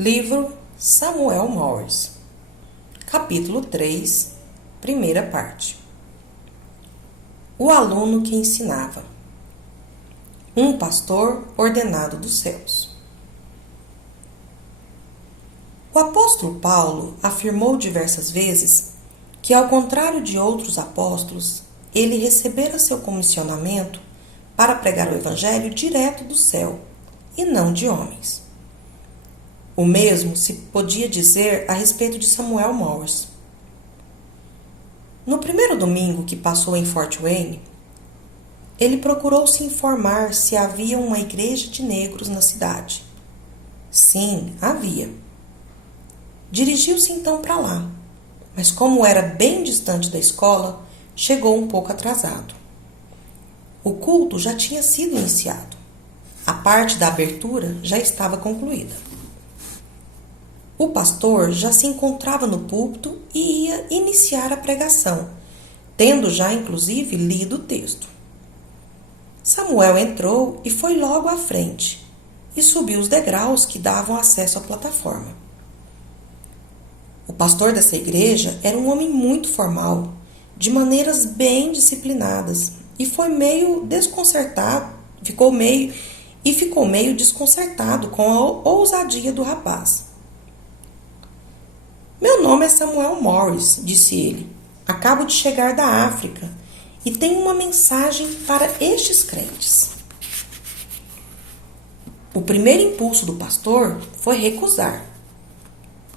Livro Samuel Morris, capítulo 3, primeira parte. O aluno que ensinava. Um pastor ordenado dos céus. O apóstolo Paulo afirmou diversas vezes que, ao contrário de outros apóstolos, ele recebera seu comissionamento para pregar o evangelho direto do céu e não de homens. O mesmo se podia dizer a respeito de Samuel Morris. No primeiro domingo que passou em Fort Wayne, ele procurou se informar se havia uma igreja de negros na cidade. Sim, havia. Dirigiu-se então para lá, mas como era bem distante da escola, chegou um pouco atrasado. O culto já tinha sido iniciado. A parte da abertura já estava concluída. O pastor já se encontrava no púlpito e ia iniciar a pregação, tendo já inclusive lido o texto. Samuel entrou e foi logo à frente e subiu os degraus que davam acesso à plataforma. O pastor dessa igreja era um homem muito formal, de maneiras bem disciplinadas, e ficou meio desconcertado com a ousadia do rapaz. Meu nome é Samuel Morris, disse ele. Acabo de chegar da África e tenho uma mensagem para estes crentes. O primeiro impulso do pastor foi recusar,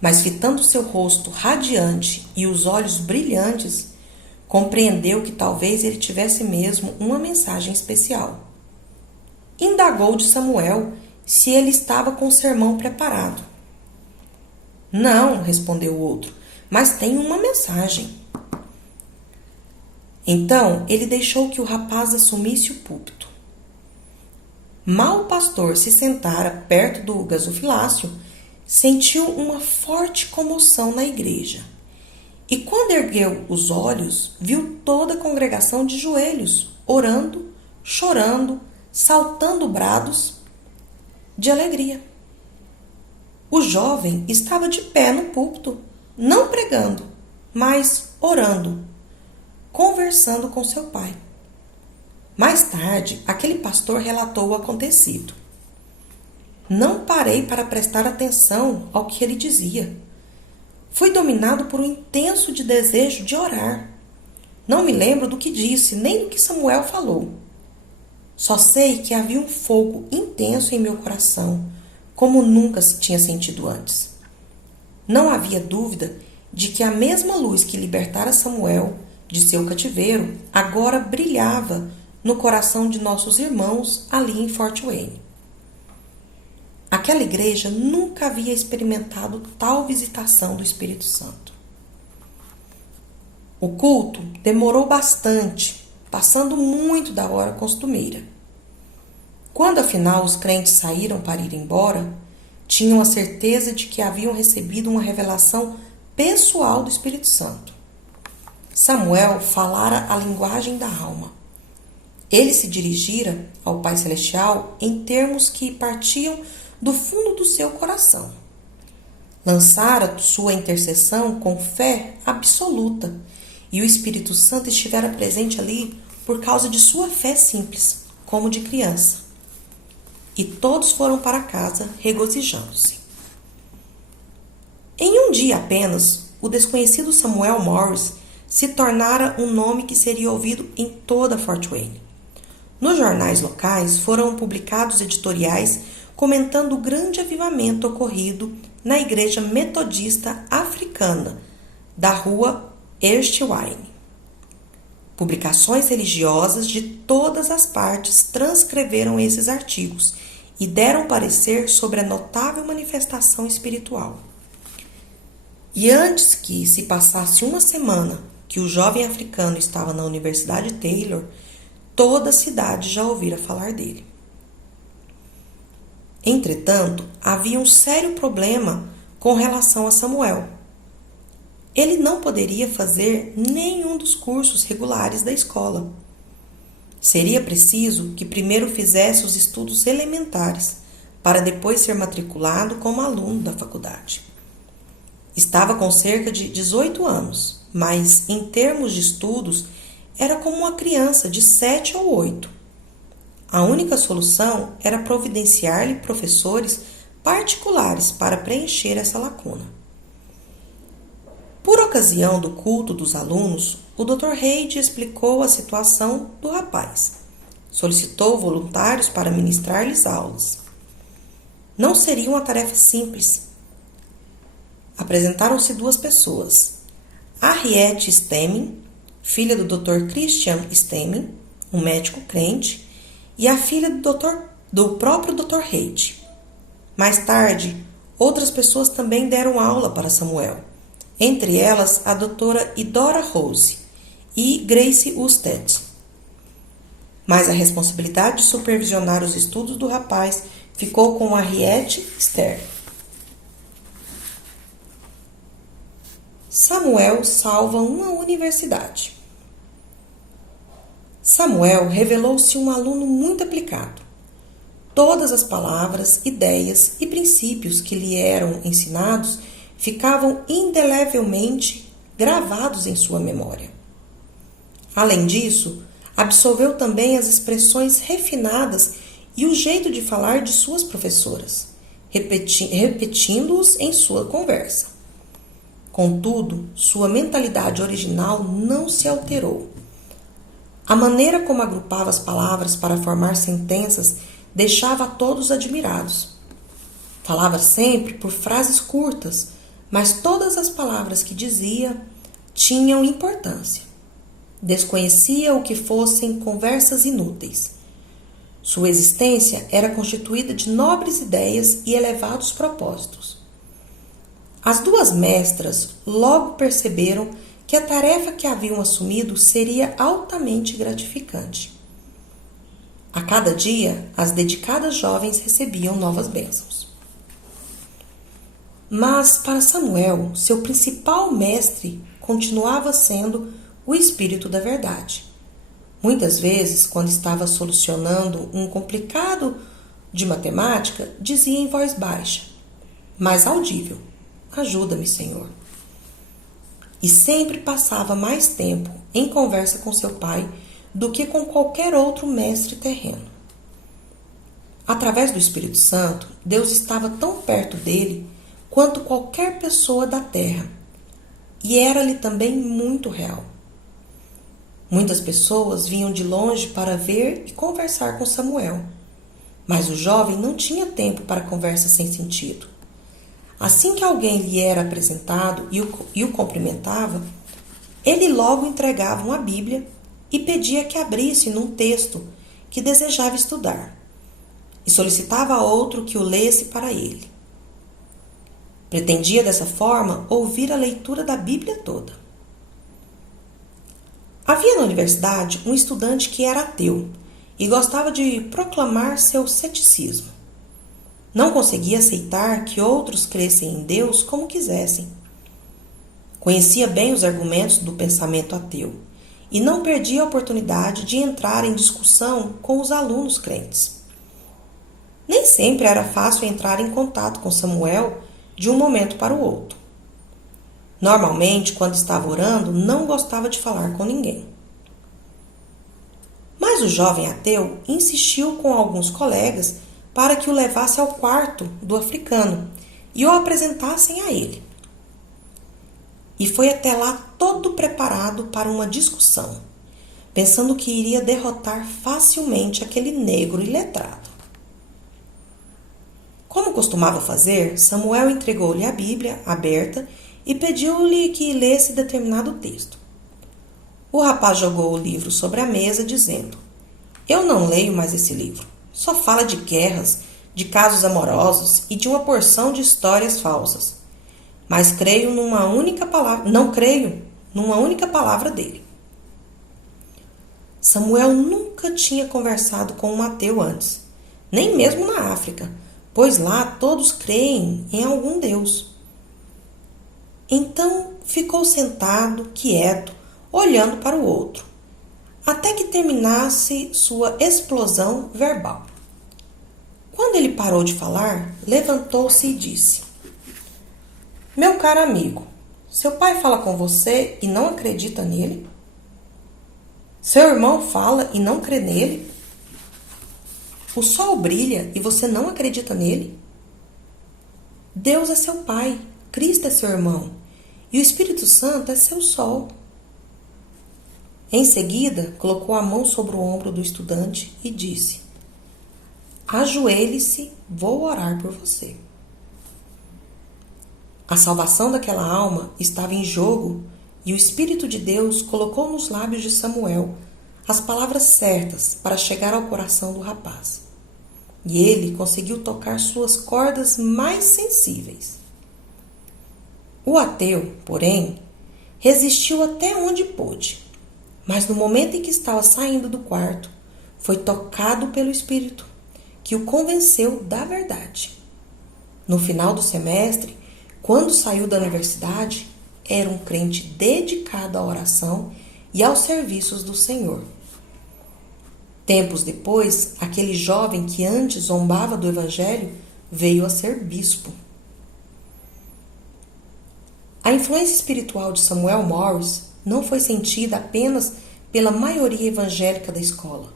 mas fitando seu rosto radiante e os olhos brilhantes, compreendeu que talvez ele tivesse mesmo uma mensagem especial. Indagou de Samuel se ele estava com o sermão preparado. Não, respondeu o outro, mas tenho uma mensagem. Então, ele deixou que o rapaz assumisse o púlpito. Mal o pastor se sentara perto do gasofilácio, sentiu uma forte comoção na igreja. E quando ergueu os olhos, viu toda a congregação de joelhos, orando, chorando, saltando brados de alegria. O jovem estava de pé no púlpito, não pregando, mas orando, conversando com seu pai. Mais tarde, aquele pastor relatou o acontecido. Não parei para prestar atenção ao que ele dizia. Fui dominado por um intenso desejo de orar. Não me lembro do que disse, nem do que Samuel falou. Só sei que havia um fogo intenso em meu coração, como nunca se tinha sentido antes. Não havia dúvida de que a mesma luz que libertara Samuel de seu cativeiro agora brilhava no coração de nossos irmãos ali em Fort Wayne. Aquela igreja nunca havia experimentado tal visitação do Espírito Santo. O culto demorou bastante, passando muito da hora costumeira. Quando afinal os crentes saíram para ir embora, tinham a certeza de que haviam recebido uma revelação pessoal do Espírito Santo. Samuel falara a linguagem da alma. Ele se dirigira ao Pai Celestial em termos que partiam do fundo do seu coração. Lançara sua intercessão com fé absoluta, e o Espírito Santo estivera presente ali por causa de sua fé simples, como de criança. E todos foram para casa regozijando-se. Em um dia apenas, o desconhecido Samuel Morris se tornara um nome que seria ouvido em toda Fort Wayne. Nos jornais locais foram publicados editoriais comentando o grande avivamento ocorrido na igreja metodista africana da rua Erskine. Publicações religiosas de todas as partes transcreveram esses artigos e deram parecer sobre a notável manifestação espiritual. E antes que se passasse uma semana que o jovem africano estava na Universidade Taylor, toda a cidade já ouvira falar dele. Entretanto, havia um sério problema com relação a Samuel. Ele não poderia fazer nenhum dos cursos regulares da escola. Seria preciso que primeiro fizesse os estudos elementares, para depois ser matriculado como aluno da faculdade. Estava com cerca de 18 anos, mas em termos de estudos era como uma criança de 7 ou 8. A única solução era providenciar-lhe professores particulares para preencher essa lacuna. Por ocasião do culto dos alunos, o Dr. Reid explicou a situação do rapaz. Solicitou voluntários para ministrar-lhes aulas. Não seria uma tarefa simples. Apresentaram-se duas pessoas. Harriet Stemming, filha do Dr. Christian Stemming, um médico crente, e a filha do próprio Dr. Reid. Mais tarde, outras pessoas também deram aula para Samuel, entre elas a doutora Idora Rose e Grace Usted. Mas a responsabilidade de supervisionar os estudos do rapaz ficou com Harriet Stern. Samuel salva uma universidade. Samuel revelou-se um aluno muito aplicado. Todas as palavras, ideias e princípios que lhe eram ensinados ficavam indelevelmente gravados em sua memória. Além disso, absorveu também as expressões refinadas e o jeito de falar de suas professoras, repetindo-os em sua conversa. Contudo, sua mentalidade original não se alterou. A maneira como agrupava as palavras para formar sentenças deixava a todos admirados. Falava sempre por frases curtas, mas todas as palavras que dizia tinham importância. Desconhecia o que fossem conversas inúteis. Sua existência era constituída de nobres ideias e elevados propósitos. As duas mestras logo perceberam que a tarefa que haviam assumido seria altamente gratificante. A cada dia, as dedicadas jovens recebiam novas bênçãos. Mas, para Samuel, seu principal mestre continuava sendo o Espírito da Verdade. Muitas vezes, quando estava solucionando um complicado de matemática, dizia em voz baixa, mas audível: "Ajuda-me, Senhor." E sempre passava mais tempo em conversa com seu pai do que com qualquer outro mestre terreno. Através do Espírito Santo, Deus estava tão perto dele quanto qualquer pessoa da terra, e era-lhe também muito real. Muitas pessoas vinham de longe para ver e conversar com Samuel, mas o jovem não tinha tempo para conversa sem sentido. Assim que alguém lhe era apresentado e o cumprimentava, ele logo entregava uma Bíblia e pedia que abrisse num texto que desejava estudar, e solicitava a outro que o lesse para ele. Pretendia dessa forma ouvir a leitura da Bíblia toda. Havia na universidade um estudante que era ateu e gostava de proclamar seu ceticismo. Não conseguia aceitar que outros crescem em Deus como quisessem. Conhecia bem os argumentos do pensamento ateu e não perdia a oportunidade de entrar em discussão com os alunos crentes. Nem sempre era fácil entrar em contato com Samuel de um momento para o outro. Normalmente, quando estava orando, não gostava de falar com ninguém. Mas o jovem ateu insistiu com alguns colegas para que o levasse ao quarto do africano e o apresentassem a ele. E foi até lá todo preparado para uma discussão, pensando que iria derrotar facilmente aquele negro iletrado. Como costumava fazer, Samuel entregou-lhe a Bíblia aberta e pediu-lhe que lesse determinado texto. O rapaz jogou o livro sobre a mesa, dizendo: "Eu não leio mais esse livro. Só fala de guerras, de casos amorosos e de uma porção de histórias falsas. Mas creio numa única palavra, não creio numa única palavra dele." Samuel nunca tinha conversado com um ateu antes, nem mesmo na África, pois lá todos creem em algum Deus. Então ficou sentado, quieto, olhando para o outro, até que terminasse sua explosão verbal. Quando ele parou de falar, levantou-se e disse: Meu caro amigo, seu pai fala com você e não acredita nele? Seu irmão fala e não crê nele? O sol brilha e você não acredita nele? Deus é seu pai, Cristo é seu irmão e o Espírito Santo é seu sol. Em seguida, colocou a mão sobre o ombro do estudante e disse: Ajoelhe-se, vou orar por você. A salvação daquela alma estava em jogo e o Espírito de Deus colocou nos lábios de Samuel as palavras certas para chegar ao coração do rapaz. E ele conseguiu tocar suas cordas mais sensíveis. O ateu, porém, resistiu até onde pôde, mas no momento em que estava saindo do quarto, foi tocado pelo Espírito, que o convenceu da verdade. No final do semestre, quando saiu da universidade, era um crente dedicado à oração e aos serviços do Senhor. Tempos depois, aquele jovem que antes zombava do Evangelho veio a ser bispo. A influência espiritual de Samuel Morris não foi sentida apenas pela maioria evangélica da escola,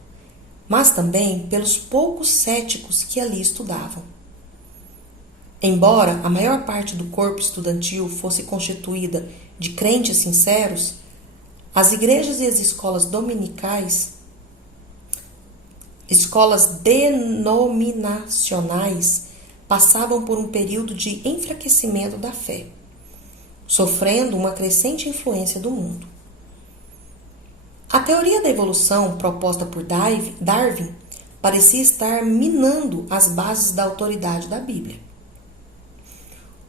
mas também pelos poucos céticos que ali estudavam. Embora a maior parte do corpo estudantil fosse constituída de crentes sinceros, as igrejas e as escolas dominicais, escolas denominacionais, passavam por um período de enfraquecimento da fé, sofrendo uma crescente influência do mundo. A teoria da evolução proposta por Darwin parecia estar minando as bases da autoridade da Bíblia.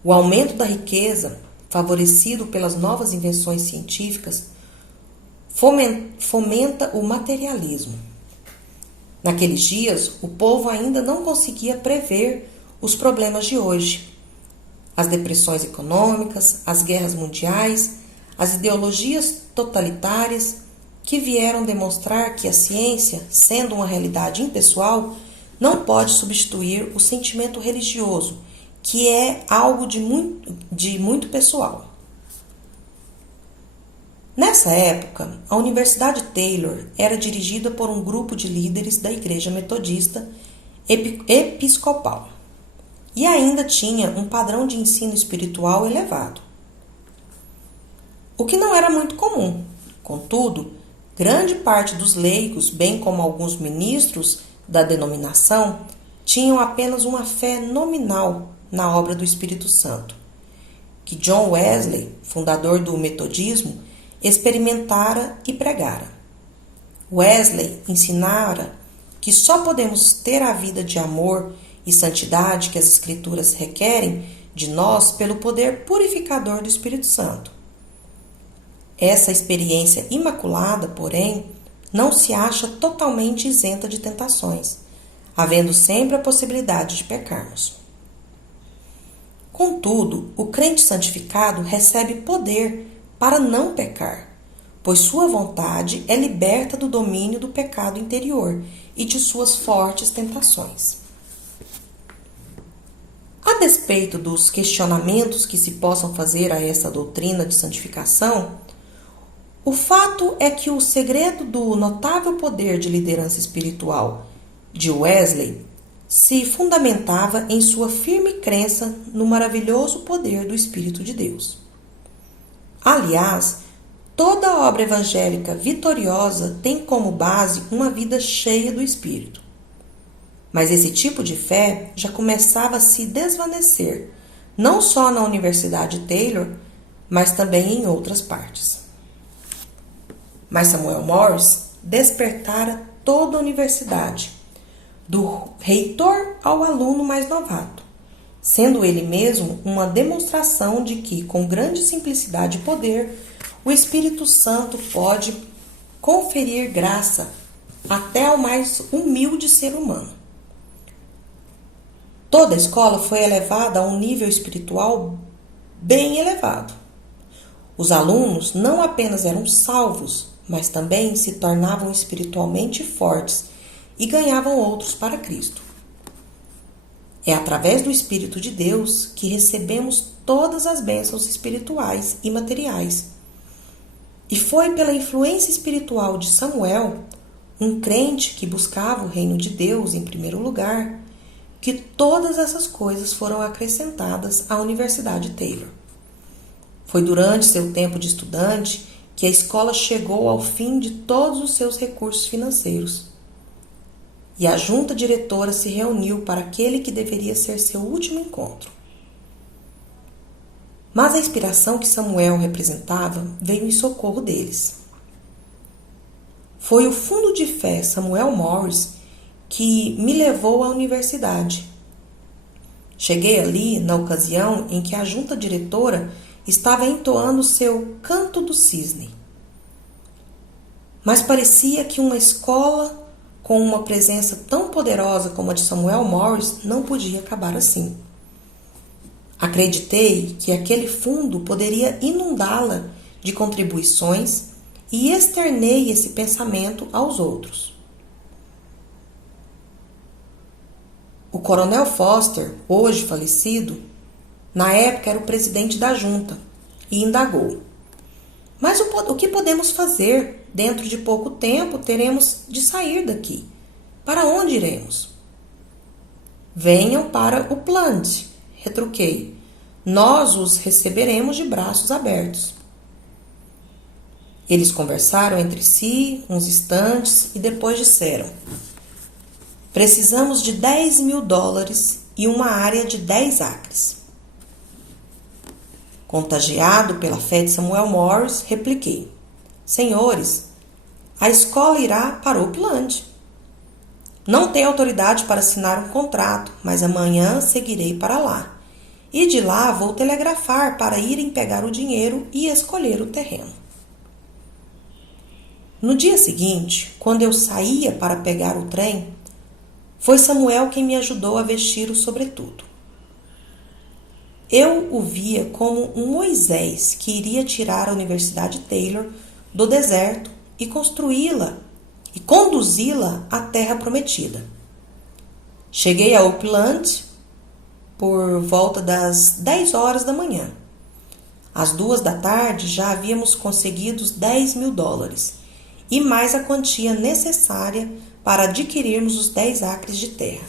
O aumento da riqueza, favorecido pelas novas invenções científicas, fomenta o materialismo. Naqueles dias, o povo ainda não conseguia prever os problemas de hoje. As depressões econômicas, as guerras mundiais, as ideologias totalitárias que vieram demonstrar que a ciência, sendo uma realidade impessoal, não pode substituir o sentimento religioso, que é algo de muito pessoal. Nessa época, a Universidade Taylor era dirigida por um grupo de líderes da Igreja Metodista Episcopal e ainda tinha um padrão de ensino espiritual elevado, o que não era muito comum. Contudo, grande parte dos leigos, bem como alguns ministros da denominação, tinham apenas uma fé nominal na obra do Espírito Santo, que John Wesley, fundador do metodismo, experimentara e pregara. Wesley ensinara que só podemos ter a vida de amor e santidade que as Escrituras requerem de nós pelo poder purificador do Espírito Santo. Essa experiência imaculada, porém, não se acha totalmente isenta de tentações, havendo sempre a possibilidade de pecarmos. Contudo, o crente santificado recebe poder para não pecar, pois sua vontade é liberta do domínio do pecado interior e de suas fortes tentações. A despeito dos questionamentos que se possam fazer a esta doutrina de santificação, o fato é que o segredo do notável poder de liderança espiritual de Wesley se fundamentava em sua firme crença no maravilhoso poder do Espírito de Deus. Aliás, toda obra evangélica vitoriosa tem como base uma vida cheia do Espírito. Mas esse tipo de fé já começava a se desvanecer, não só na Universidade Taylor, mas também em outras partes. Mas Samuel Morris despertara toda a universidade, do reitor ao aluno mais novato, sendo ele mesmo uma demonstração de que, com grande simplicidade e poder, o Espírito Santo pode conferir graça até ao mais humilde ser humano. Toda a escola foi elevada a um nível espiritual bem elevado. Os alunos não apenas eram salvos, mas também se tornavam espiritualmente fortes e ganhavam outros para Cristo. É através do Espírito de Deus que recebemos todas as bênçãos espirituais e materiais. E foi pela influência espiritual de Samuel, um crente que buscava o reino de Deus em primeiro lugar, que todas essas coisas foram acrescentadas à Universidade Taylor. Foi durante seu tempo de estudante que a escola chegou ao fim de todos os seus recursos financeiros. E a junta diretora se reuniu para aquele que deveria ser seu último encontro. Mas a inspiração que Samuel representava veio em socorro deles. Foi o fundo de fé Samuel Morris que me levou à universidade. Cheguei ali na ocasião em que a junta diretora estava entoando seu Canto do Cisne. Mas parecia que uma escola com uma presença tão poderosa como a de Samuel Morris não podia acabar assim. Acreditei que aquele fundo poderia inundá-la de contribuições e externei esse pensamento aos outros. O coronel Foster, hoje falecido, na época era o presidente da junta e indagou: mas o que podemos fazer? Dentro de pouco tempo teremos de sair daqui. Para onde iremos? Venham para o Plant, retruquei. Nós os receberemos de braços abertos. Eles conversaram entre si uns instantes e depois disseram: precisamos de $10.000 e uma área de 10 acres. Contagiado pela fé de Samuel Morris, repliquei: senhores, a escola irá para o Plant. Não tenho autoridade para assinar um contrato, mas amanhã seguirei para lá. E de lá vou telegrafar para irem pegar o dinheiro e escolher o terreno. No dia seguinte, quando eu saía para pegar o trem, foi Samuel quem me ajudou a vestir o sobretudo. Eu o via como um Moisés que iria tirar a Universidade Taylor do deserto e construí-la e conduzi-la à terra prometida. Cheguei a Oakland por volta das 10 horas da manhã. Às 2 da tarde já havíamos conseguido os $10.000 e mais a quantia necessária para adquirirmos os 10 acres de terra.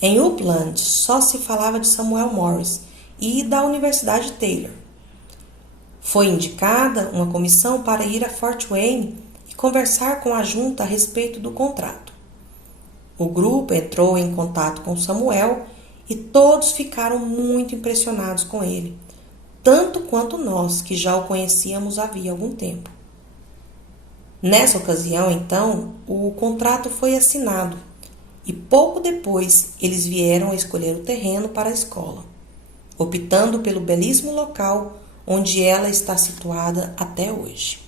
Em Upland só se falava de Samuel Morris e da Universidade Taylor. Foi indicada uma comissão para ir a Fort Wayne e conversar com a junta a respeito do contrato. O grupo entrou em contato com Samuel e todos ficaram muito impressionados com ele, tanto quanto nós, que já o conhecíamos havia algum tempo. Nessa ocasião, então, o contrato foi assinado e pouco depois eles vieram a escolher o terreno para a escola, optando pelo belíssimo local onde ela está situada até hoje.